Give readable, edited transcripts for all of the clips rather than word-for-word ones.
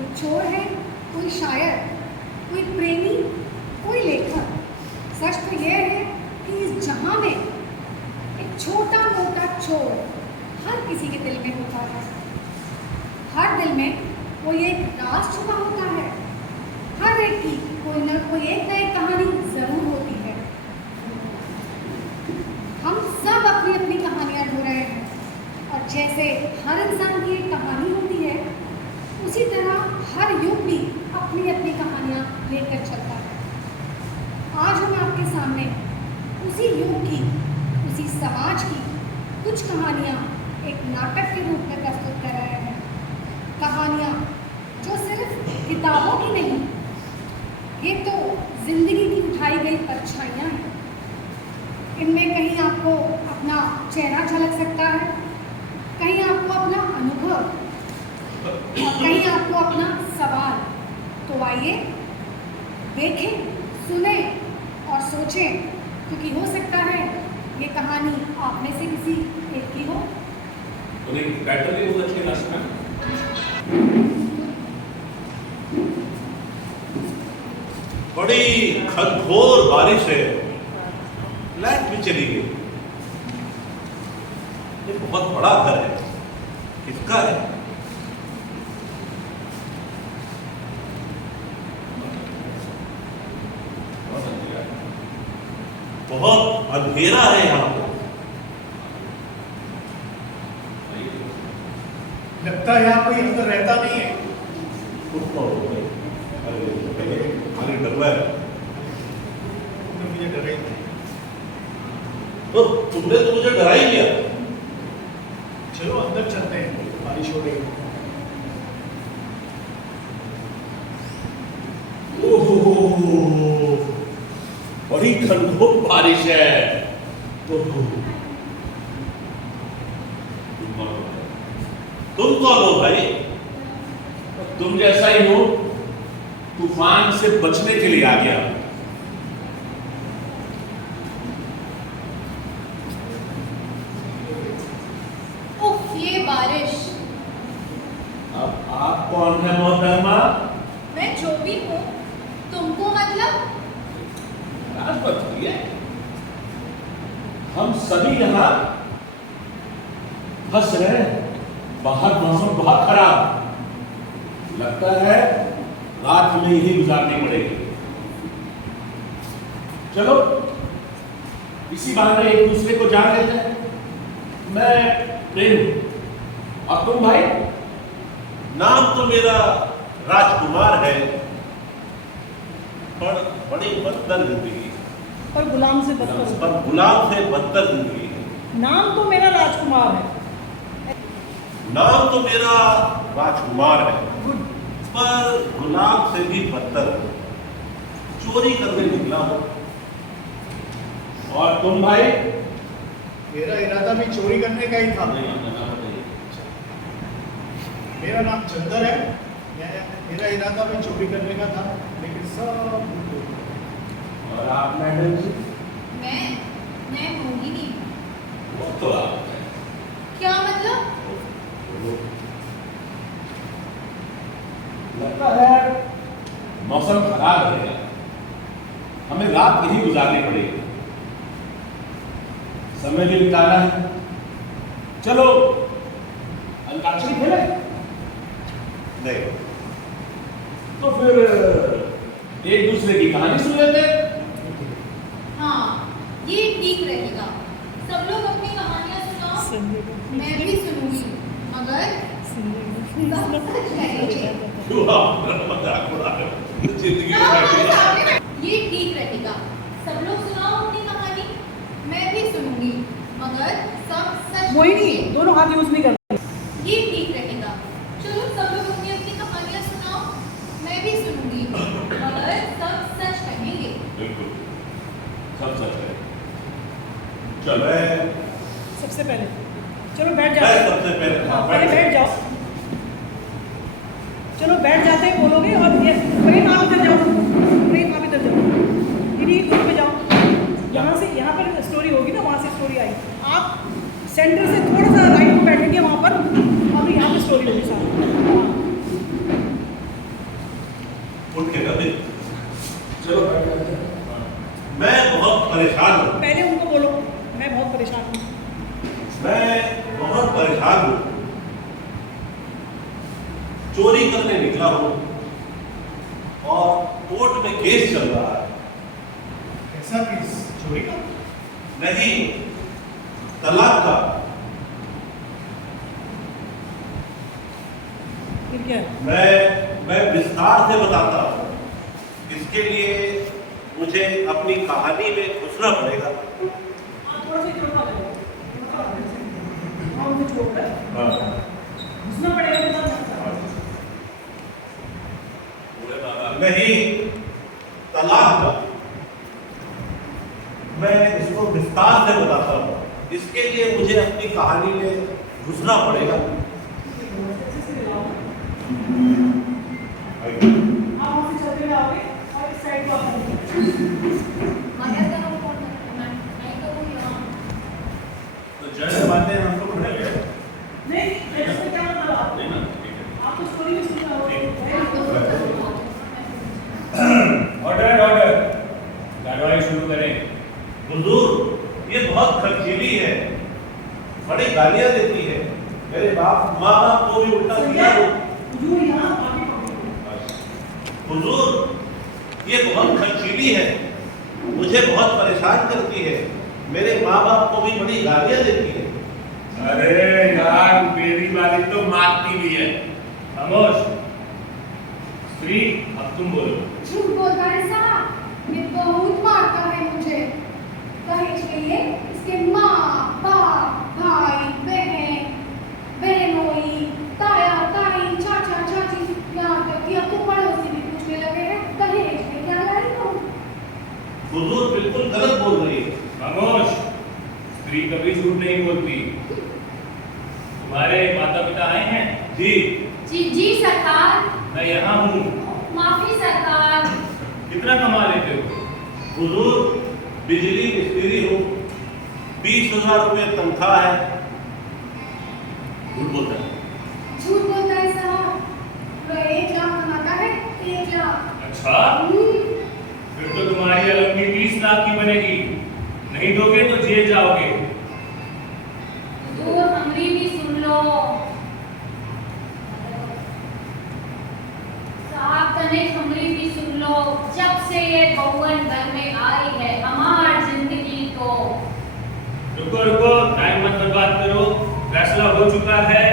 कोई चोर है, कोई शायर, कोई प्रेमी, कोई लेखक। सच तो यह है कि इस जहां में एक छोटा मोटा चोर हर किसी के दिल में होता है। हर दिल में कोई एक राज छुपा होता है। हर एक की कोई न कोई एक नई कहानी जरूर होती है। हम सब अपनी अपनी कहानियां ढूंढ रहे हैं, और जैसे हर इंसान की एक कहानी होती है, उसी तरह हर युग भी अपनी अपनी कहानियां लेकर चलता है। आज हम आपके सामने उसी युग की, उसी समाज की कुछ कहानियां एक नाटक के रूप में प्रस्तुत कर रहे हैं। कहानियां जो सिर्फ किताबों की नहीं, ये तो जिंदगी की उठाई गई परछाइयां हैं। इनमें कहीं आपको अपना चेहरा झलक सकता है, कहीं आपको अपना अनुभव, और कहीं आपको अपना सवाल। तो आइए देखें, सुने और सोचें, क्योंकि हो सकता है ये कहानी आप में से किसी एक की हो। बैटर भी बहुत अच्छे लास्ट में। बड़ी घनघोर बारिश है, लाइट भी चली गई। ये बहुत बड़ा घर है, किसका है? बहुत अंधेरा है यहाँ पे। लगता है यहाँ कोई अंदर रहता नहीं है। खाली डब्बा है। मुझे डर रही थी। तो तुमने तो मुझे डरा ही दिया। चलो अंदर चलते हैं, बारिश हो रही है। ओह, बड़ी घनघोर बारिश है। तुम कौन हो भाई? तुम जैसा ही हो, तूफान से बचने के लिए आ गया। उफ, ये बारिश। अब आप कौन है मोहतरमा? मैं जो भी हूँ, तुमको मतलब? राजपथ हुई है। हम सभी यहाँ फंस रहे हैं। बाहर मौसम बहुत खराब, लगता है रात में ही गुजारनी पड़ेगी। चलो इसी बहाने एक दूसरे को जान लेते हैं। मैं प्रेम, और तुम भाई? नाम तो मेरा राजकुमार है, पर बड़ी बदतर जिंदगी है। पर गुलाम से बदतर। पर गुलाम से बदतर जिंदगी है। नाम तो मेरा राजकुमार है। नाम तो मेरा राजकुमार है, पर गुलाम से भी बदतर है। चोरी करने निकला हो। और तुम भाई? मेरा इरादा भी चोरी करने का ही था। मेरा नाम चंदर है। मेरा इरादा भी चोरी करने का था, लेकिन सब। और आप मैडम जी? मैं मोहिनी। वो तो आप हैं। क्या मतलब? लगता है मौसम खराब है, हमें रात यही गुजारनी पड़ेगी। समय भी बिताना है। चलो अंताक्षरी खेले? नहीं, तो फिर एक दूसरे की कहानी सुन लेते हैं। हाँ, ये ठीक रहेगा। सब लोग अपनी कहानियां सुनाओ, मैं भी सुनूंगी, मगर सब सच कहेंगे। मजाक उड़ा रहे हो। जिंदगी में ये ठीक रहेगा। सब लोग सुनाओ अपनी कहानी, मैं भी सुनूंगी, मगर सब सच मोहिनी, कहेंगे। दोनों हाथ यूज नहीं करते। ये ठीक रहेगा। चलो सब लोग अपनी अपनी कहानियां सुनाओ, मैं भी सुनूंगी, मगर सब सच कहेंगे। बिल्कुल, सब सच है। चलो सबसे पहले चलो बैठ मैं जाओ। सबसे पहले। हाँ, पहले बैठ जाओ। चलो बैठ जाते ही बोलोगे। और ये प्रेम आप इधर जाओ, प्रेम आप इधर जाओ, इन्हीं ग्रुप में जाओ। यहाँ से यहाँ पर स्टोरी होगी ना, वहाँ से स्टोरी आई। आप सेंटर से थोड़ा सा राइट में बैठेंगे, वहाँ पर अब यहाँ पे स्टोरी होगी सारी। चोरी करने निकला हूं और कोर्ट में केस चल रहा है। ऐसा केस चोरी का? नहीं, तलाक का। फिर क्या? मैं विस्तार से बताता हूँ। इसके लिए मुझे अपनी कहानी में घुसना पड़ेगा। आप थोड़ा सा इधर उठा लो। हाँ, मुझे छोड़ कर घुसना पड़ेगा मेरे साथ। नहीं, तलाक का। मैं इसको विस्तार से बताता हूँ। इसके लिए मुझे अपनी कहानी में घुसना पड़ेगा। आप वहाँ से चलते हुए आओगे और इस साइड को आओगे। मदद करो कौन नहीं तो वो यहाँ तो जैसे बातें हम लोग पढ़ गए। नहीं, इसमें क्या मतलब आप? नहीं ना, ठीक है। आप तो स्टोरी भी सुन रहे हो। ऑर्डर ऑर्डर, कार्रवाई शुरू करें। हुजूर, ये बहुत खर्चीली है, बड़ी गालियां देती है। मेरे माँ बाप को भी उल्टा सीधा हुजूर यहाँ आगे हुजूर, ये बहुत खर्चीली है, मुझे बहुत परेशान करती है। मेरे माँ बाप को भी बड़ी गालियां देती है। अरे यार, मेरी वाली तो मारती भी है। खामोश। स्त्री, अब तुम बोलो। झूठ बोलता है साहब, ये बहुत मारता है मुझे। दहेज के लिए इसके माँ बाप, भाई बहन, बहनोई, ताया ताई, चाचा चाची, यहाँ तक कि अब तो पड़ोसी भी पूछने लगे हैं दहेज में क्या लाई हो। हुजूर बिल्कुल गलत बोल रही है। खामोश। स्त्री कभी झूठ नहीं बोलती। तुम्हारे माता पिता आए हैं? जी जी सरकार। मैं यहाँ हूँ। माफी सरकार। कितना कमा लेते हो? हुजूर, बिजली मिस्त्री हूँ, 20,000 रुपये तनख्वाह है। झूठ बोलता है। झूठ बोलता है साहब, वो 1 लाख कमाता है, 1 लाख। अच्छा, फिर तो तुम्हारी अलग 20 लाख की बनेगी। नहीं दोगे तो जेल जाओगे। तो हमरी भी सुन लो साहब, तने हमरी भी सुन लो। जब से ये बहुवन घर में आई है हमार जिंदगी को। रुको रुको, टाइम मत बर्बाद करो। फैसला हो चुका है।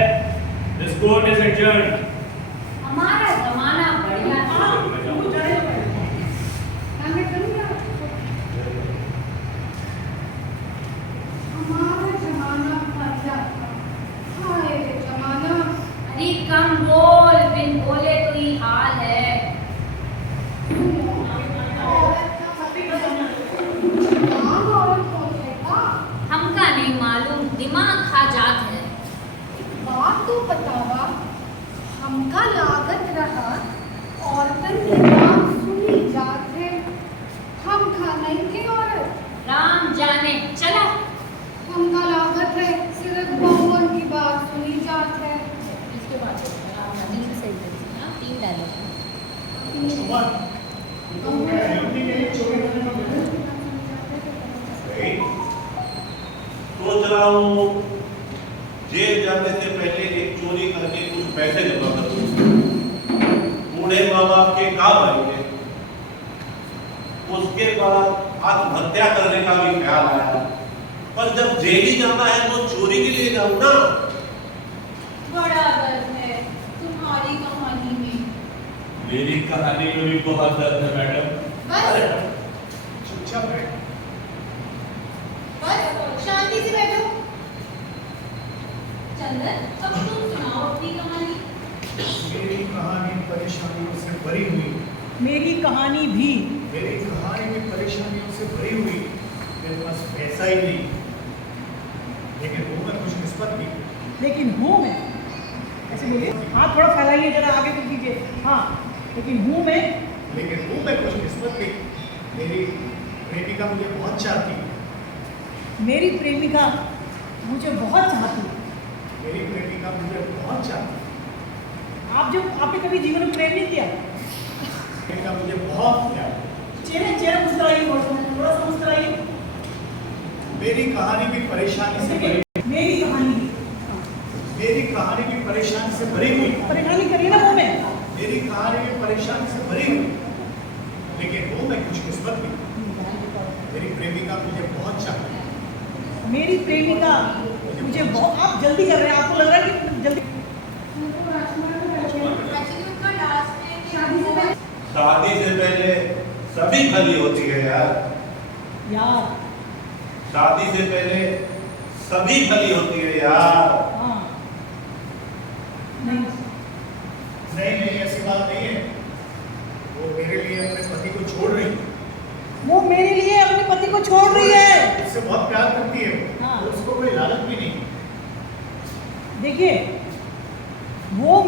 This court is adjourned. हमारा जमाना बढ़िया था। वो जाने दो पहले। हाँ, मैं करूँगा। हमारा जमाना बढ़िया था। हाय रे जमाना। अरे कम बोल, बिन बोले तो ही हाल है। हमका नहीं मालूम, दिमाग खा जात है। बात तो बतावा, हमका लागत रहा औरतन की बात सुनी जात है। हम खा नहीं के औरत, राम जाने। चलो हमका लागत है सिर्फ बहुवन की बात सुनी जात है। इसके बाद राम जाने की सही तरीके ना 3 डायलॉग। ड्यूटी के लिए चोरी करने का बिल्कुल सोच रहा हूँ जेल जाने से पहले एक चोरी करके कुछ पैसे जमा कर दूं। बूढ़े माँ बाप के काम आएंगे। उसके बाद आत्महत्या करने का भी ख्याल आया, पर जब जेल ही जाना है तो चोरी के लिए जाऊँ ना। बड़ा दर्द है तुम्हारी कहानी में। मेरी कहानी में भी बहुत दर्द है मैडम। बस चुपचाप बैठ। बस शांति से बैठो। चंदन, अब तुम सुनाओ अपनी कहानी। मेरी कहानी परेशानियों से भरी हुई। मेरी कहानी भी। मेरी कहानी में परेशानियों से भरी हुई। मेरे पास पैसा ही नहीं, लेकिन हूँ मैं खुशकिस्मत भी। लेकिन हूँ मैं, ऐसे बोलिए, हाथ थोड़ा फैलाइए जरा आगे को कीजिए। हाँ, लेकिन हूँ मैं। लेकिन हूँ मैं खुशकिस्मत भी। मेरी प्रेमिका मुझे बहुत चाहती है। मेरी प्रेमिका मुझे बहुत चाहती है। मेरी प्रेमिका मुझे बहुत चाहती है। आपने कभी जीवन में प्रेम नहीं किया? प्रेमिका मुझे बहुत प्यार है। चेहरे मुस्कुराइए, थोड़ा सा मुस्कुराइए। मेरी कहानी भी परेशानी से भरी। मेरी कहानी भी। मेरी कहानी भी परेशानी से भरी हुई, परेशानी करिए ना वो में। मेरी कहानी भी परेशानी से भरी हुई, लेकिन वो मैं खुशकिस्मत भी। मेरी प्रेमिका मुझे बहुत चाहती है। मेरी प्रेमिका मुझे बहुत, आप जल्दी कर रहे हैं, आपको लग रहा है कि जल्दी। एक्चुअली उनका लास्ट में शादी से पहले शादी से पहले सभी भली होती है यार। यार शादी से पहले सभी भली होती है यार। हाँ नहीं, नहीं, ऐसी बात नहीं है। वो मेरे लिए अपने पति को छोड़ रही है। वो मेरे लिए अपने पति को छोड़ रही है। उससे बहुत प्यार करती है। हाँ। उसको कोई लालच भी नहीं। देखिए वो